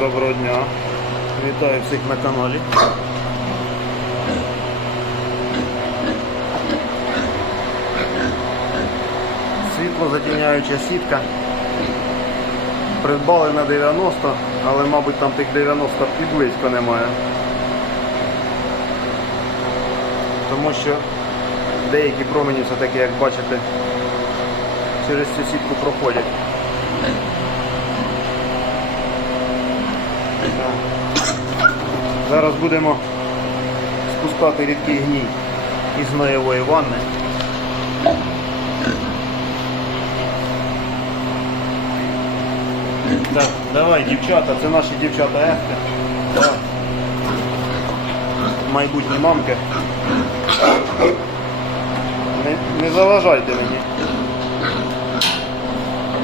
доброго дня. Вітаю всіх на каналі. Світло затіняюча сітка. Придбали на 90, але мабуть там тих 90 і немає. Тому що деякі промені все-таки, як бачите, через цю сітку проходять. Так. Зараз будемо спускати рідкий гній із гноєвої ванни. Так, давай, дівчата, це наші дівчата. Давай. Майбутні мамки. Не, не заважайте мені.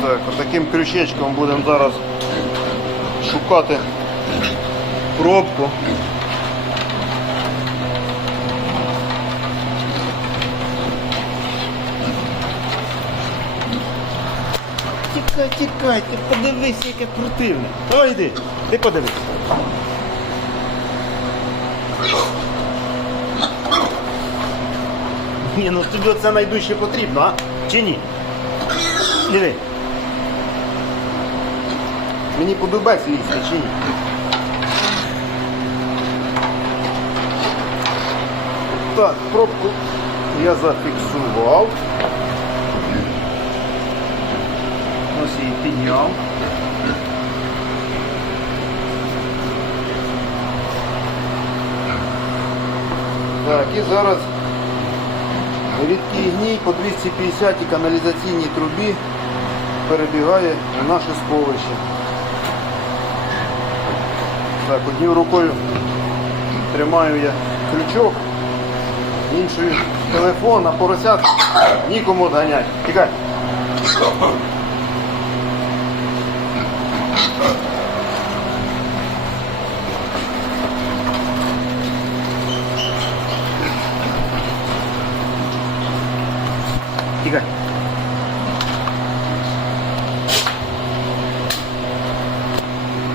Так, таким крючечком будемо зараз шукати пробку. Тікай, тікай, ти подивись, яке противне. Давай йди, ти подивись. Ні, ну тобі це найдужче потрібно, а? Чи ні? Диви. Мені подобається їсти чи ні? Так, пробку я зафіксував. Ось її підняв. Так, і зараз рідкий гній по 250 каналізаційній трубі перебігає в наше сховище. Так, однією рукою тримаю я крючок, іншою телефон, а поросят нікому зганяти. Тікай. Тікай.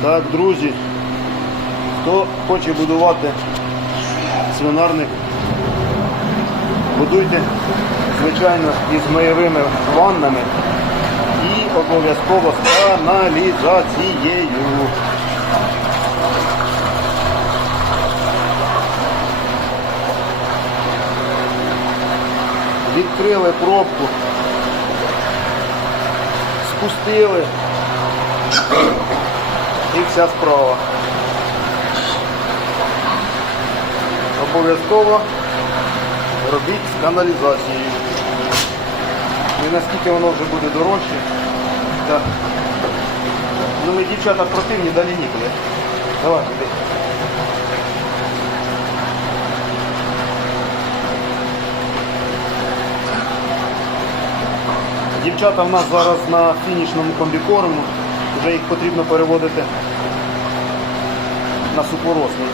Так, друзі, хто хоче будувати свинарник, будуйте, звичайно, із гноєвими ваннами і обов'язково з каналізацією. Відкрили пробку, спустили і вся справа. Обов'язково робіть з каналізацією. І наскільки воно вже буде дорожче. Так. Ну ми дівчата противні далі ніколи. Давай, іди. Дівчата в нас зараз на фінішному комбікорму, вже їх потрібно переводити на супоросний.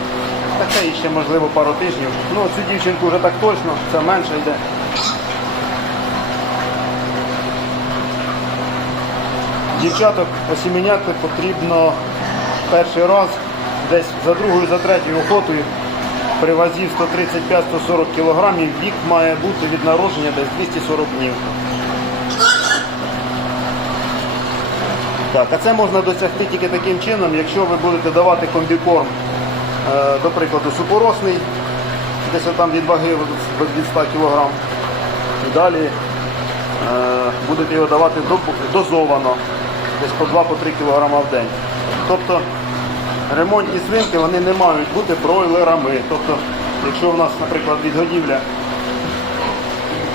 Таке і ще можливо пару тижнів. Ну цю дівчинку вже так точно, це менше йде. Дівчаток осіміняти потрібно перший раз, десь за другою, за третьою охотою. При вазі 135-140 кг вік має бути від народження десь 240 днів. Так, а це можна досягти тільки таким чином, якщо ви будете давати комбікорм, до прикладу, супоросний, десь там від ваги від 100 кг. І далі е, будете його давати дозовано, десь по 2-3 кг в день. Тобто ремонтні свинки вони не мають бути бройлерами. Тобто, якщо в нас, наприклад, відгодівля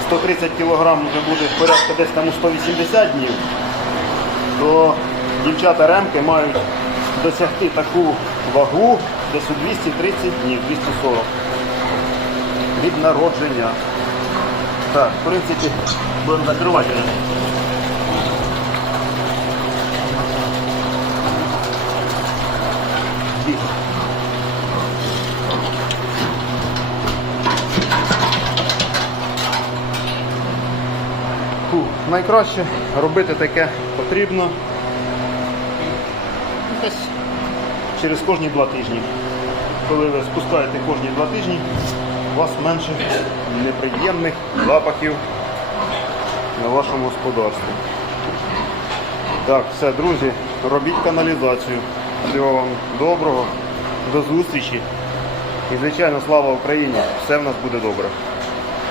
130 кг вже буде порядка десь там у 180 днів, то дівчата ремки мають досягти таку вагу десь у 230 днів, 240 від народження. Так, в принципі, будемо закривати. Найкраще робити таке потрібно десь через кожні два тижні. Коли ви спускаєте кожні два тижні, у вас менше неприємних запахів на вашому господарстві. Так, все, друзі, робіть каналізацію. Всього вам доброго, до зустрічі. І, звичайно, слава Україні! Все в нас буде добре.